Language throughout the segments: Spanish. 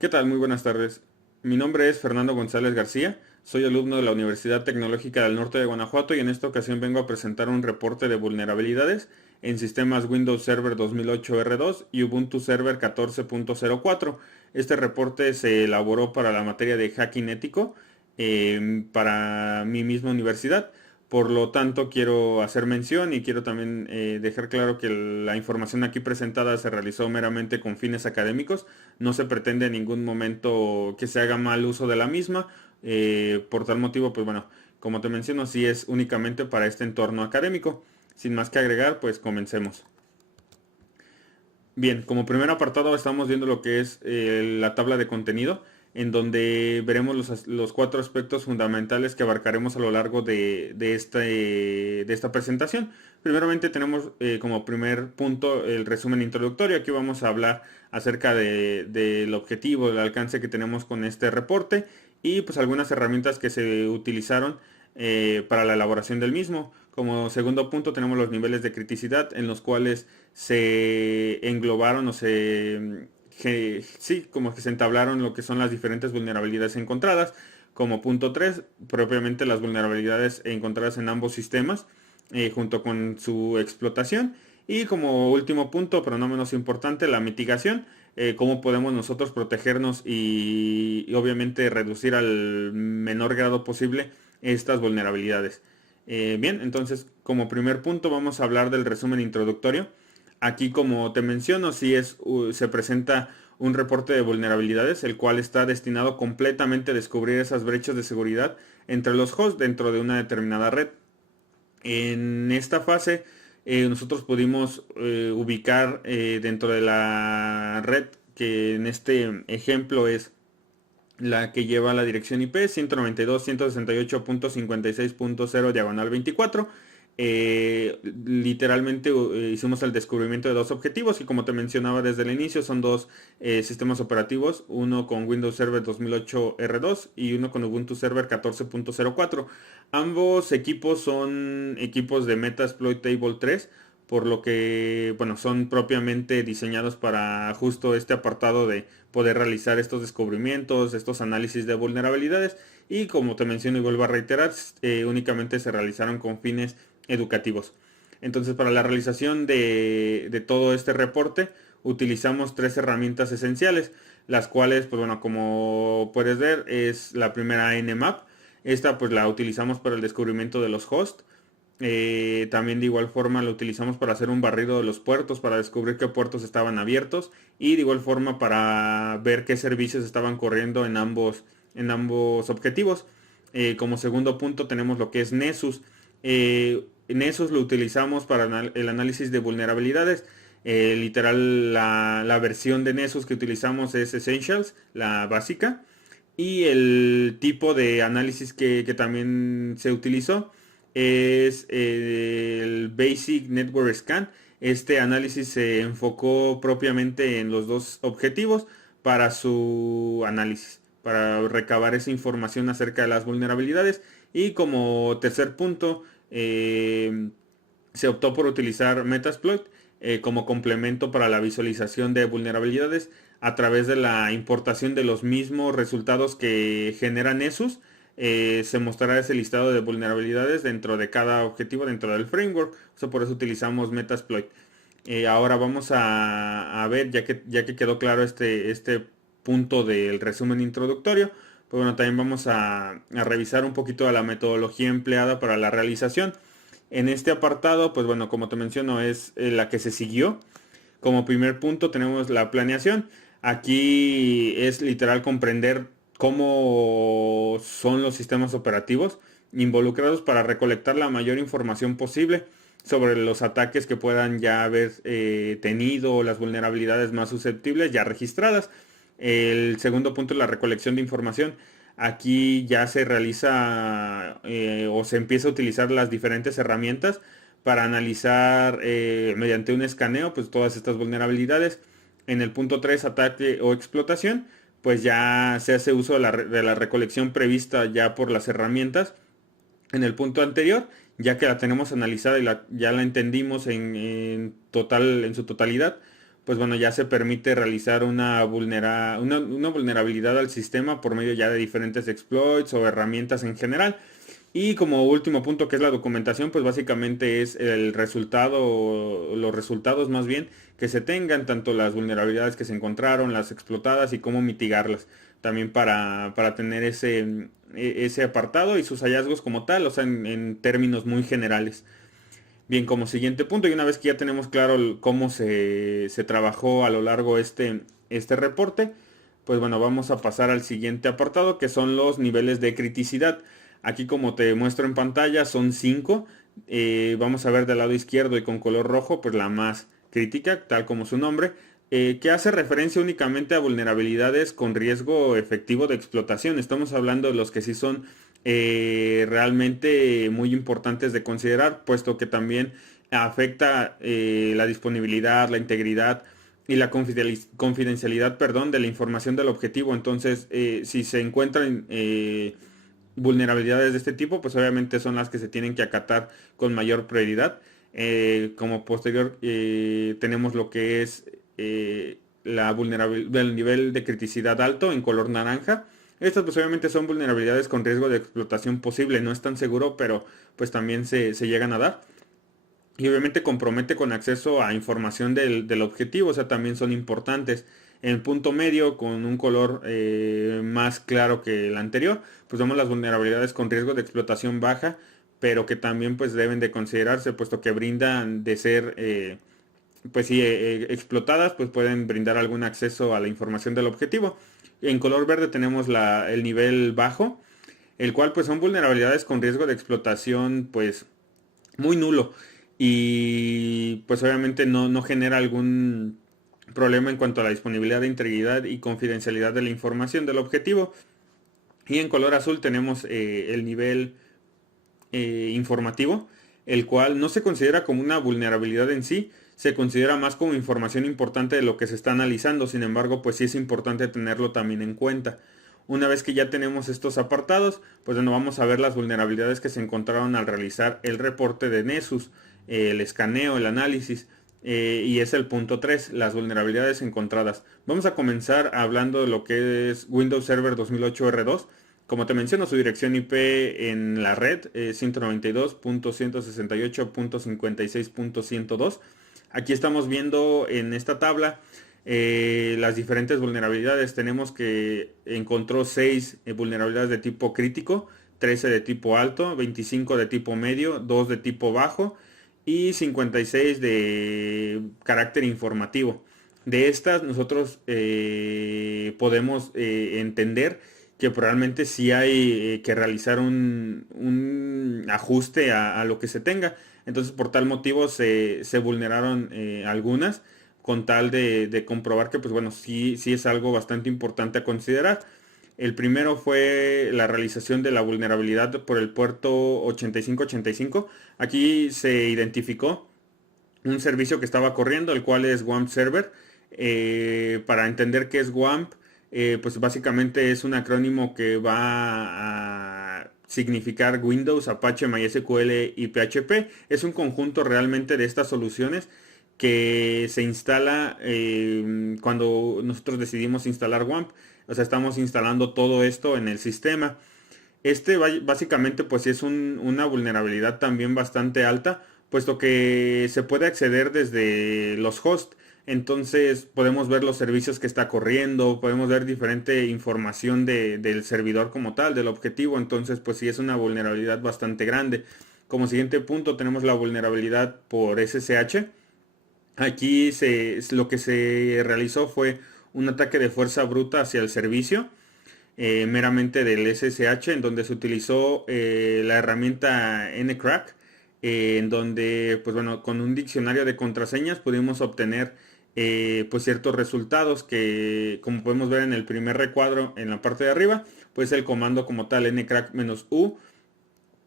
¿Qué tal? Muy buenas tardes. Mi nombre es Fernando González García, soy alumno de la Universidad Tecnológica del Norte de Guanajuato y en esta ocasión vengo a presentar un reporte de vulnerabilidades en sistemas Windows Server 2008 R2 y Ubuntu Server 14.04. Este reporte se elaboró para la materia de hacking ético para mi misma universidad. Por lo tanto, quiero hacer mención y quiero también dejar claro que la información aquí presentada se realizó meramente con fines académicos. No se pretende en ningún momento que se haga mal uso de la misma. Por tal motivo, pues bueno, como te menciono, sí es únicamente para este entorno académico. Sin más que agregar, pues comencemos. Bien, como primer apartado estamos viendo lo que es la tabla de contenido, en donde veremos los cuatro aspectos fundamentales que abarcaremos a lo largo de esta presentación. Primeramente tenemos como primer punto el resumen introductorio. Aquí vamos a hablar acerca del objetivo, del alcance que tenemos con este reporte y pues algunas herramientas que se utilizaron para la elaboración del mismo. Como segundo punto tenemos los niveles de criticidad en los cuales se englobaron o sí, como que se entablaron lo que son las diferentes vulnerabilidades encontradas. Como punto 3 propiamente las vulnerabilidades encontradas en ambos sistemas, junto con su explotación. Y como último punto, pero no menos importante, la mitigación. Cómo podemos nosotros protegernos y obviamente reducir al menor grado posible estas vulnerabilidades. Bien, entonces como primer punto vamos a hablar del resumen introductorio. Aquí, como te menciono, se presenta un reporte de vulnerabilidades, el cual está destinado completamente a descubrir esas brechas de seguridad entre los hosts dentro de una determinada red. En esta fase, nosotros pudimos ubicar dentro de la red, que en este ejemplo es la que lleva la dirección IP 192.168.56.0 diagonal 24. Literalmente hicimos el descubrimiento de dos objetivos y como te mencionaba desde el inicio son dos sistemas operativos, uno con Windows Server 2008 R2 y uno con Ubuntu Server 14.04. Ambos equipos son equipos de Metasploit Table 3, por lo que, bueno, son propiamente diseñados para justo este apartado de poder realizar estos descubrimientos, estos análisis de vulnerabilidades y como te menciono y vuelvo a reiterar, únicamente se realizaron con fines educativos. Entonces, para la realización de todo este reporte utilizamos tres herramientas esenciales, las cuales, pues bueno, como puedes ver, es la primera Nmap. Esta pues la utilizamos para el descubrimiento de los hosts. También de igual forma lo utilizamos para hacer un barrido de los puertos, para descubrir qué puertos estaban abiertos y de igual forma para ver qué servicios estaban corriendo en ambos objetivos. Como segundo punto tenemos lo que es Nessus. Nessus lo utilizamos para el análisis de vulnerabilidades. Literal la versión de Nessus que utilizamos es Essentials, la básica. Y el tipo de análisis que también se utilizó es el Basic Network Scan. Este análisis se enfocó propiamente en los dos objetivos para su análisis, para recabar esa información acerca de las vulnerabilidades. Y como tercer punto, se optó por utilizar Metasploit como complemento para la visualización de vulnerabilidades a través de la importación de los mismos resultados que generan Nessus. Se mostrará ese listado de vulnerabilidades dentro de cada objetivo dentro del framework. Por eso utilizamos Metasploit. Ahora vamos a ver, ya que quedó claro este punto del resumen introductorio, pues bueno, también vamos a revisar un poquito de la metodología empleada para la realización. En este apartado, pues bueno, como te menciono, es la que se siguió. Como primer punto tenemos la planeación. Aquí es literal comprender cómo son los sistemas operativos involucrados para recolectar la mayor información posible sobre los ataques que puedan ya haber tenido o las vulnerabilidades más susceptibles ya registradas. El segundo punto es la recolección de información. Aquí ya se realiza o se empieza a utilizar las diferentes herramientas para analizar mediante un escaneo pues todas estas vulnerabilidades. En el punto 3 ataque o explotación, pues ya se hace uso de la recolección prevista ya por las herramientas en el punto anterior, ya que la tenemos analizada y ya la entendimos en su totalidad, pues bueno, ya se permite realizar una vulnerabilidad al sistema por medio ya de diferentes exploits o herramientas en general. Y como último punto, que es la documentación, pues básicamente es el resultado, o los resultados más bien, que se tengan, tanto las vulnerabilidades que se encontraron, las explotadas y cómo mitigarlas. También para tener ese apartado y sus hallazgos como tal, o sea, en términos muy generales. Bien, como siguiente punto, y una vez que ya tenemos claro cómo se trabajó a lo largo este reporte, pues bueno, vamos a pasar al siguiente apartado, que son los niveles de criticidad. Aquí, como te muestro en pantalla, son 5. Vamos a ver del lado izquierdo y con color rojo, pues la más crítica, tal como su nombre, que hace referencia únicamente a vulnerabilidades con riesgo efectivo de explotación. Estamos hablando de los que sí son realmente muy importantes de considerar, puesto que también afecta la disponibilidad, la integridad y la confidencialidad, perdón, de la información del objetivo. Entonces, si se encuentran vulnerabilidades de este tipo, pues obviamente son las que se tienen que acatar con mayor prioridad. Como posterior tenemos lo que es la vulnerabilidad, el nivel de criticidad alto en color naranja. Estas pues obviamente son vulnerabilidades con riesgo de explotación posible, no es tan seguro, pero pues también se llegan a dar. Y obviamente compromete con acceso a información del objetivo, o sea, también son importantes. En el punto medio, con un color más claro que el anterior, pues vemos las vulnerabilidades con riesgo de explotación baja, pero que también pues deben de considerarse, puesto que brindan de ser, pues sí, explotadas, pues pueden brindar algún acceso a la información del objetivo. En color verde tenemos el nivel bajo, el cual pues son vulnerabilidades con riesgo de explotación pues muy nulo y pues obviamente no genera algún problema en cuanto a la disponibilidad de integridad y confidencialidad de la información del objetivo. Y en color azul tenemos el nivel informativo, el cual no se considera como una vulnerabilidad en sí, se considera más como información importante de lo que se está analizando. Sin embargo, pues sí es importante tenerlo también en cuenta. Una vez que ya tenemos estos apartados, pues bueno, vamos a ver las vulnerabilidades que se encontraron al realizar el reporte de Nessus, el escaneo, el análisis. Y es el punto 3, las vulnerabilidades encontradas. Vamos a comenzar hablando de lo que es Windows Server 2008 R2. Como te menciono, su dirección IP en la red es 192.168.56.102. Aquí estamos viendo en esta tabla las diferentes vulnerabilidades. Tenemos que encontró 6 vulnerabilidades de tipo crítico, 13 de tipo alto, 25 de tipo medio, 2 de tipo bajo y 56 de carácter informativo. De estas nosotros podemos entender que probablemente sí hay que realizar un ajuste a lo que se tenga. Entonces por tal motivo se vulneraron algunas con tal de comprobar que pues bueno, sí es algo bastante importante a considerar. El primero fue la realización de la vulnerabilidad por el puerto 8585. Aquí se identificó un servicio que estaba corriendo, el cual es WAMP Server. Para entender qué es WAMP, pues básicamente es un acrónimo que va a significar Windows, Apache, MySQL y PHP. Es un conjunto realmente de estas soluciones que se instala cuando nosotros decidimos instalar WAMP. O sea, estamos instalando todo esto en el sistema. Básicamente pues es una vulnerabilidad también bastante alta, puesto que se puede acceder desde los hosts. Entonces podemos ver los servicios que está corriendo, podemos ver diferente información del servidor como tal, del objetivo. Entonces pues sí es una vulnerabilidad bastante grande. Como siguiente punto tenemos la vulnerabilidad por SSH. Aquí lo que se realizó fue un ataque de fuerza bruta hacia el servicio meramente del SSH, en donde se utilizó la herramienta Ncrack, en donde, pues bueno, con un diccionario de contraseñas pudimos obtener pues ciertos resultados que, como podemos ver en el primer recuadro en la parte de arriba, pues el comando como tal ncrack-u,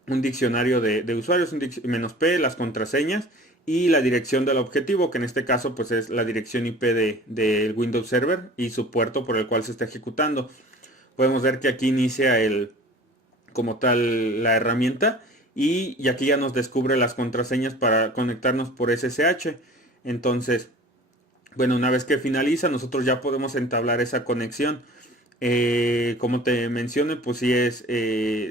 un diccionario de usuarios, -p, las contraseñas y la dirección del objetivo, que en este caso pues es la dirección IP del Windows Server y su puerto por el cual se está ejecutando. Podemos ver que aquí inicia como tal la herramienta y aquí ya nos descubre las contraseñas para conectarnos por SSH. Entonces, Bueno, una vez que finaliza, nosotros ya podemos entablar esa conexión. Como te mencioné, pues sí es el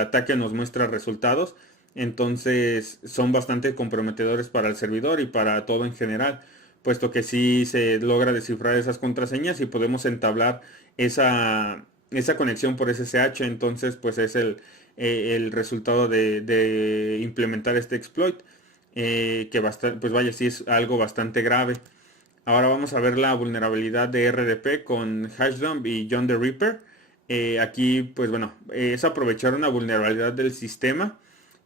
ataque nos muestra resultados, entonces son bastante comprometedores para el servidor y para todo en general, puesto que sí se logra descifrar esas contraseñas y podemos entablar esa conexión por SSH, entonces pues es el resultado de implementar este exploit, pues vaya, sí es algo bastante grave. Ahora vamos a ver la vulnerabilidad de RDP con Hashdump y John the Ripper. Aquí, pues bueno, es aprovechar una vulnerabilidad del sistema.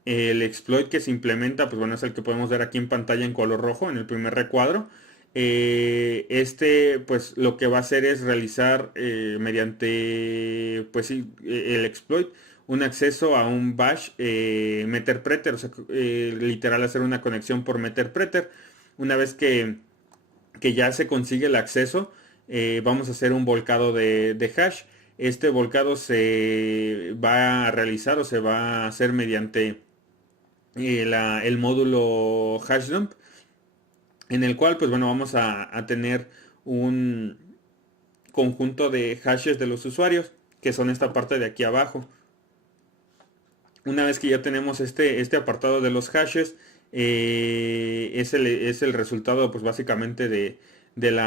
El exploit que se implementa, pues bueno, es el que podemos ver aquí en pantalla en color rojo, en el primer recuadro. Pues lo que va a hacer es realizar mediante, pues sí, el exploit, un acceso a un bash Meterpreter, o sea, literal hacer una conexión por Meterpreter. Una vez que ya se consigue el acceso, vamos a hacer un volcado de hash. Este volcado se va a realizar o se va a hacer mediante el módulo hashdump, en el cual pues bueno vamos a tener un conjunto de hashes de los usuarios, que son esta parte de aquí abajo. Una vez que ya tenemos este apartado de los hashes, es el resultado pues básicamente del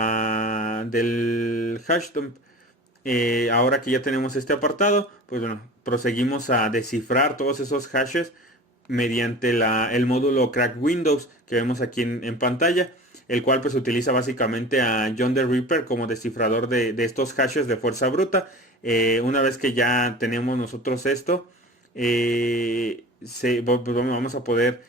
hashdump. Ahora que ya tenemos este apartado, pues bueno, proseguimos a descifrar todos esos hashes mediante el módulo Crack Windows que vemos aquí en pantalla, el cual pues utiliza básicamente a John the Ripper como descifrador de estos hashes de fuerza bruta. Una vez que ya tenemos nosotros esto, pues, vamos a poder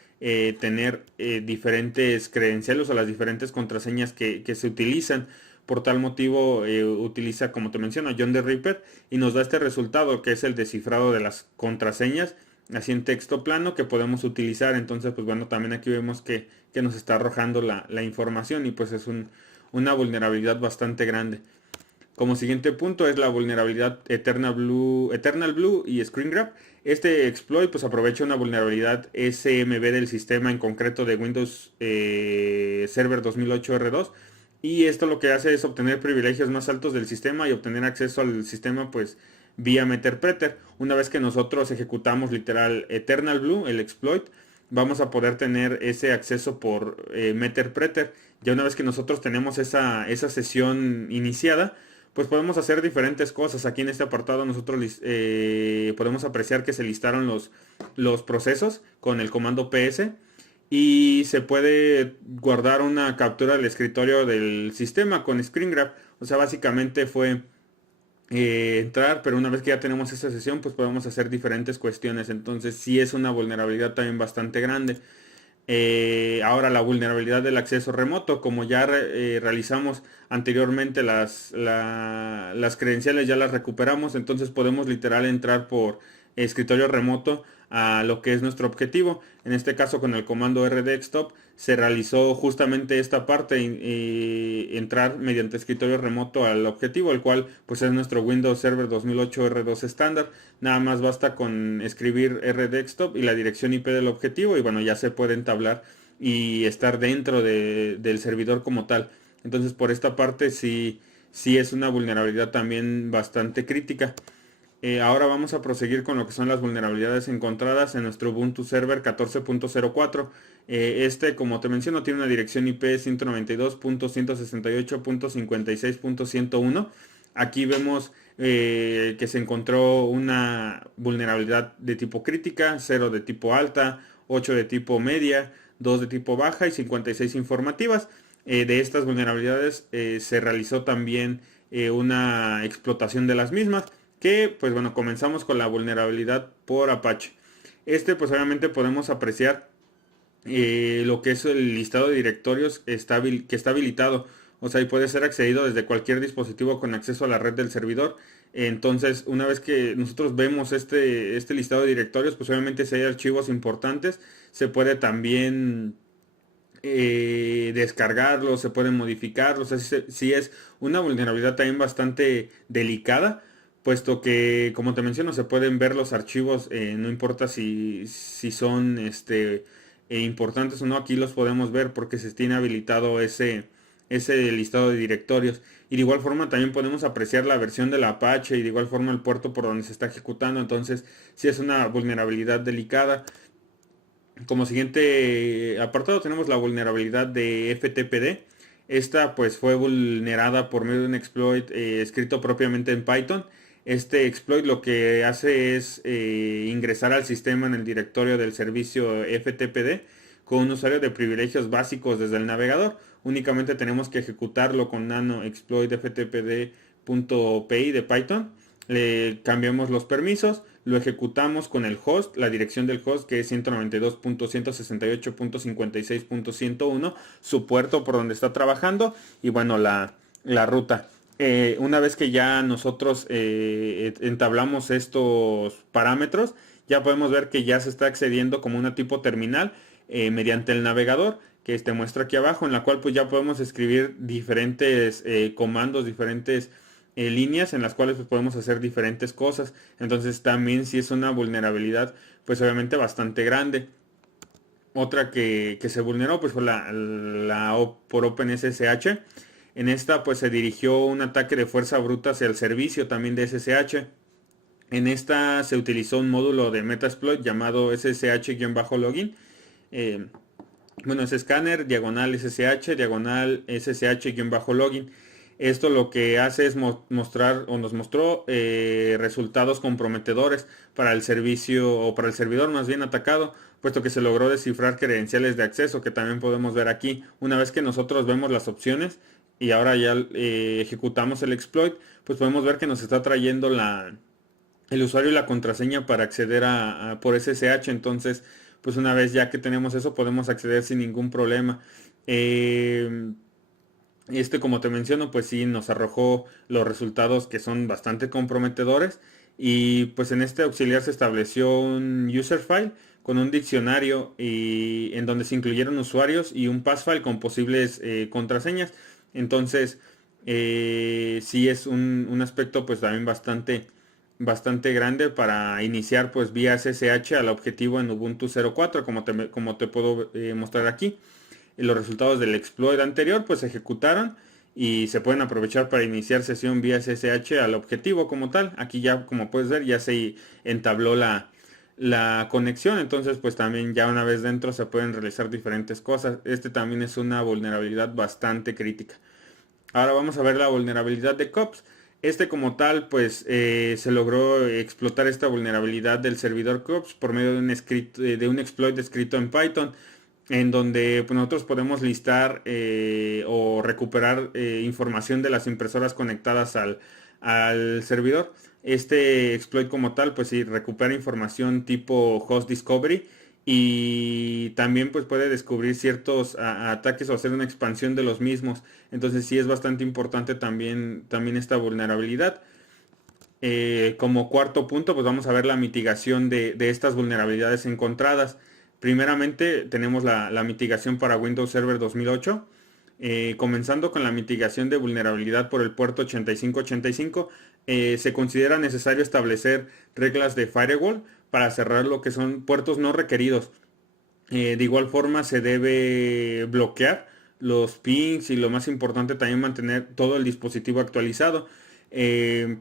tener diferentes credenciales o las diferentes contraseñas que se utilizan. Por tal motivo utiliza, como te menciono, John the Ripper y nos da este resultado que es el descifrado de las contraseñas así en texto plano que podemos utilizar. Entonces pues bueno, también aquí vemos que nos está arrojando la información y pues es una vulnerabilidad bastante grande. Como siguiente punto es la vulnerabilidad Eternal Blue y Screen Grab. Este exploit pues aprovecha una vulnerabilidad SMB del sistema, en concreto de Windows Server 2008 R2. Y esto lo que hace es obtener privilegios más altos del sistema y obtener acceso al sistema pues vía Meterpreter. Una vez que nosotros ejecutamos literal Eternal Blue, el exploit, vamos a poder tener ese acceso por Meterpreter. Ya una vez que nosotros tenemos esa sesión iniciada, pues podemos hacer diferentes cosas. Aquí en este apartado nosotros podemos apreciar que se listaron los procesos con el comando ps y se puede guardar una captura del escritorio del sistema con Screen Grab. O sea, básicamente fue entrar, pero una vez que ya tenemos esa sesión, pues podemos hacer diferentes cuestiones. Entonces sí es una vulnerabilidad también bastante grande. Ahora la vulnerabilidad del acceso remoto, como ya realizamos anteriormente las credenciales, ya las recuperamos, entonces podemos literal entrar por escritorio remoto a lo que es nuestro objetivo. En este caso con el comando rdesktop se realizó justamente esta parte, entrar mediante escritorio remoto al objetivo, el cual pues es nuestro Windows Server 2008 R2 estándar. Nada más basta con escribir rdesktop y la dirección IP del objetivo y bueno, ya se puede entablar y estar dentro del servidor como tal. Entonces por esta parte sí es una vulnerabilidad también bastante crítica. Ahora vamos a proseguir con lo que son las vulnerabilidades encontradas en nuestro Ubuntu Server 14.04. Como te menciono, tiene una dirección IP 192.168.56.101. Aquí vemos que se encontró una vulnerabilidad de tipo crítica, 0 de tipo alta, 8 de tipo media, 2 de tipo baja y 56 informativas. De estas vulnerabilidades se realizó también una explotación de las mismas, que pues bueno, comenzamos con la vulnerabilidad por Apache. Pues obviamente podemos apreciar lo que es el listado de directorios que está habilitado. O sea, y puede ser accedido desde cualquier dispositivo con acceso a la red del servidor. Entonces, una vez que nosotros vemos este listado de directorios, pues obviamente si hay archivos importantes, se puede también descargarlos, se pueden modificarlos. O sea, sí es una vulnerabilidad también bastante delicada, puesto que, como te menciono, se pueden ver los archivos, no importa si son importantes o no, aquí los podemos ver porque se tiene habilitado ese listado de directorios. Y de igual forma también podemos apreciar la versión del Apache y de igual forma el puerto por donde se está ejecutando. Entonces sí es una vulnerabilidad delicada. Como siguiente apartado tenemos la vulnerabilidad de FTPD. Esta pues fue vulnerada por medio de un exploit escrito propiamente en Python. Este exploit lo que hace es ingresar al sistema en el directorio del servicio FTPD con un usuario de privilegios básicos desde el navegador. Únicamente tenemos que ejecutarlo con nano exploit ftpd.py de Python. Le cambiamos los permisos, lo ejecutamos con el host, la dirección del host que es 192.168.56.101, su puerto por donde está trabajando y bueno, la ruta. Una vez que ya nosotros entablamos estos parámetros, ya podemos ver que ya se está accediendo como una tipo terminal mediante el navegador que te muestra aquí abajo, en la cual pues ya podemos escribir diferentes comandos, diferentes líneas en las cuales pues, podemos hacer diferentes cosas. Entonces también si es una vulnerabilidad pues obviamente bastante grande. Otra que se vulneró pues fue por OpenSSH. En esta pues se dirigió un ataque de fuerza bruta hacia el servicio también de SSH. En esta se utilizó un módulo de Metasploit llamado SSH-login. Bueno, es escáner, diagonal SSH, diagonal SSH-login. Esto lo que hace es mostrar o nos mostró resultados comprometedores para el servicio o para el servidor más bien atacado, puesto que se logró descifrar credenciales de acceso que también podemos ver aquí. Una vez que nosotros vemos las opciones y ahora ya ejecutamos el exploit, pues podemos ver que nos está trayendo el usuario y la contraseña para acceder por SSH. Entonces pues una vez ya que tenemos eso podemos acceder sin ningún problema. Como te menciono, pues sí nos arrojó los resultados que son bastante comprometedores. Y pues en este auxiliar se estableció un user file con un diccionario y en donde se incluyeron usuarios y un passfile con posibles contraseñas. Entonces, sí es un aspecto pues también bastante grande para iniciar pues vía SSH al objetivo en Ubuntu 04, como te puedo mostrar aquí. Los resultados del exploit anterior pues se ejecutaron y se pueden aprovechar para iniciar sesión vía SSH al objetivo como tal. Aquí ya, como puedes ver, ya se entabló la conexión. Entonces pues también ya una vez dentro se pueden realizar diferentes cosas. Este también es una vulnerabilidad bastante crítica. Ahora vamos a ver la vulnerabilidad de COPS. Como tal, pues se logró explotar esta vulnerabilidad del servidor COPS por medio de un exploit escrito en Python, en donde pues, nosotros podemos listar o recuperar información de las impresoras conectadas al servidor. Este exploit como tal, pues sí, recupera información tipo host discovery y también pues puede descubrir ciertos ataques o hacer una expansión de los mismos. Entonces sí es bastante importante también esta vulnerabilidad. Como cuarto punto pues vamos a ver la mitigación de estas vulnerabilidades encontradas. Primeramente tenemos la mitigación para Windows Server 2008. Comenzando con la mitigación de vulnerabilidad por el puerto 8585, se considera necesario establecer reglas de firewall para cerrar lo que son puertos no requeridos. De igual forma se debe bloquear los pings y lo más importante también mantener todo el dispositivo actualizado.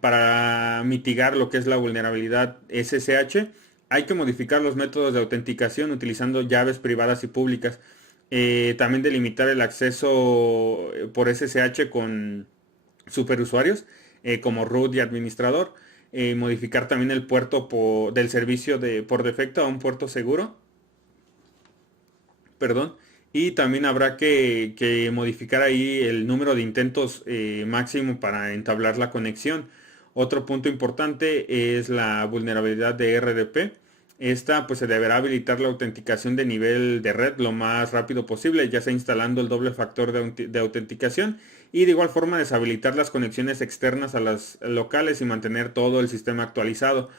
Para mitigar lo que es la vulnerabilidad SSH hay que modificar los métodos de autenticación utilizando llaves privadas y públicas. También delimitar el acceso por SSH con superusuarios como root y administrador. Modificar también el puerto del servicio por defecto a un puerto seguro. Perdón. Y también habrá que modificar ahí el número de intentos máximo para entablar la conexión. Otro punto importante es la vulnerabilidad de RDP. Esta pues se deberá habilitar la autenticación de nivel de red lo más rápido posible, ya sea instalando el doble factor de autenticación y de igual forma deshabilitar las conexiones externas a las locales y mantener todo el sistema actualizado.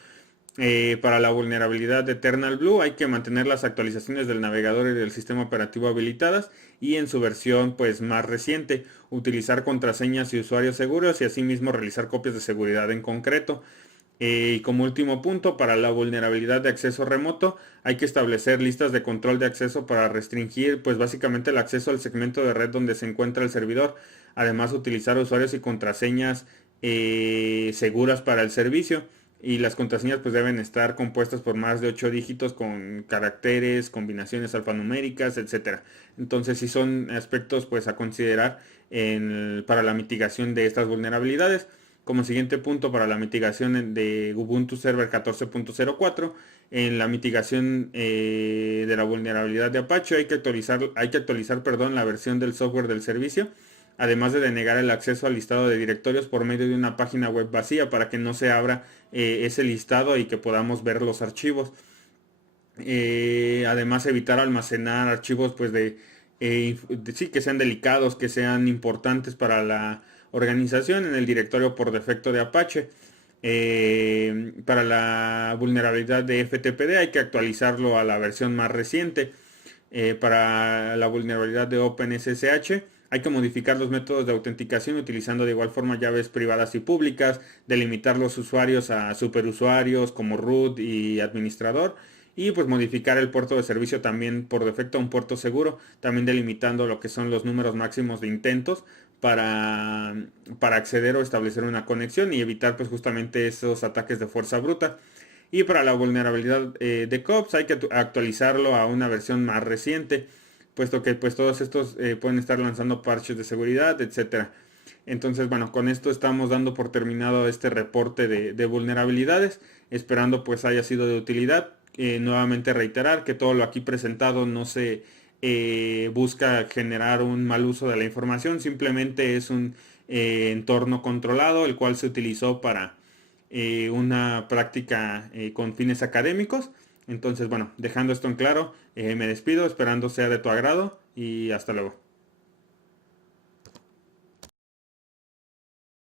Para la vulnerabilidad de Eternal Blue hay que mantener las actualizaciones del navegador y del sistema operativo habilitadas y en su versión pues más reciente utilizar contraseñas y usuarios seguros y asimismo realizar copias de seguridad en concreto. Y como último punto, para la vulnerabilidad de acceso remoto, hay que establecer listas de control de acceso para restringir, pues básicamente el acceso al segmento de red donde se encuentra el servidor. Además, utilizar usuarios y contraseñas seguras para el servicio. Y las contraseñas pues deben estar compuestas por más de 8 dígitos con caracteres, combinaciones alfanuméricas, etcétera. Entonces, sí son aspectos pues a considerar para la mitigación de estas vulnerabilidades. Como siguiente punto, para la mitigación de Ubuntu Server 14.04, en la mitigación de la vulnerabilidad de Apache hay que actualizar, perdón, la versión del software del servicio, además de denegar el acceso al listado de directorios por medio de una página web vacía para que no se abra ese listado y que podamos ver los archivos. Además, evitar almacenar archivos pues sí, que sean delicados, que sean importantes para la organización en el directorio por defecto de Apache. Para la vulnerabilidad de FTPD hay que actualizarlo a la versión más reciente. Para la vulnerabilidad de OpenSSH hay que modificar los métodos de autenticación utilizando de igual forma llaves privadas y públicas, delimitar los usuarios a superusuarios como root y administrador, y pues modificar el puerto de servicio también por defecto a un puerto seguro, también delimitando lo que son los números máximos de intentos para, para acceder o establecer una conexión y evitar pues justamente esos ataques de fuerza bruta. Y para la vulnerabilidad de COPS hay que actualizarlo a una versión más reciente, puesto que pues todos estos pueden estar lanzando parches de seguridad, etcétera. Entonces, bueno, con esto estamos dando por terminado este reporte de vulnerabilidades, esperando pues haya sido de utilidad. Nuevamente reiterar que todo lo aquí presentado no se busca generar un mal uso de la información, simplemente es un entorno controlado, el cual se utilizó para una práctica con fines académicos. Entonces, bueno, dejando esto en claro, me despido, esperando sea de tu agrado y hasta luego.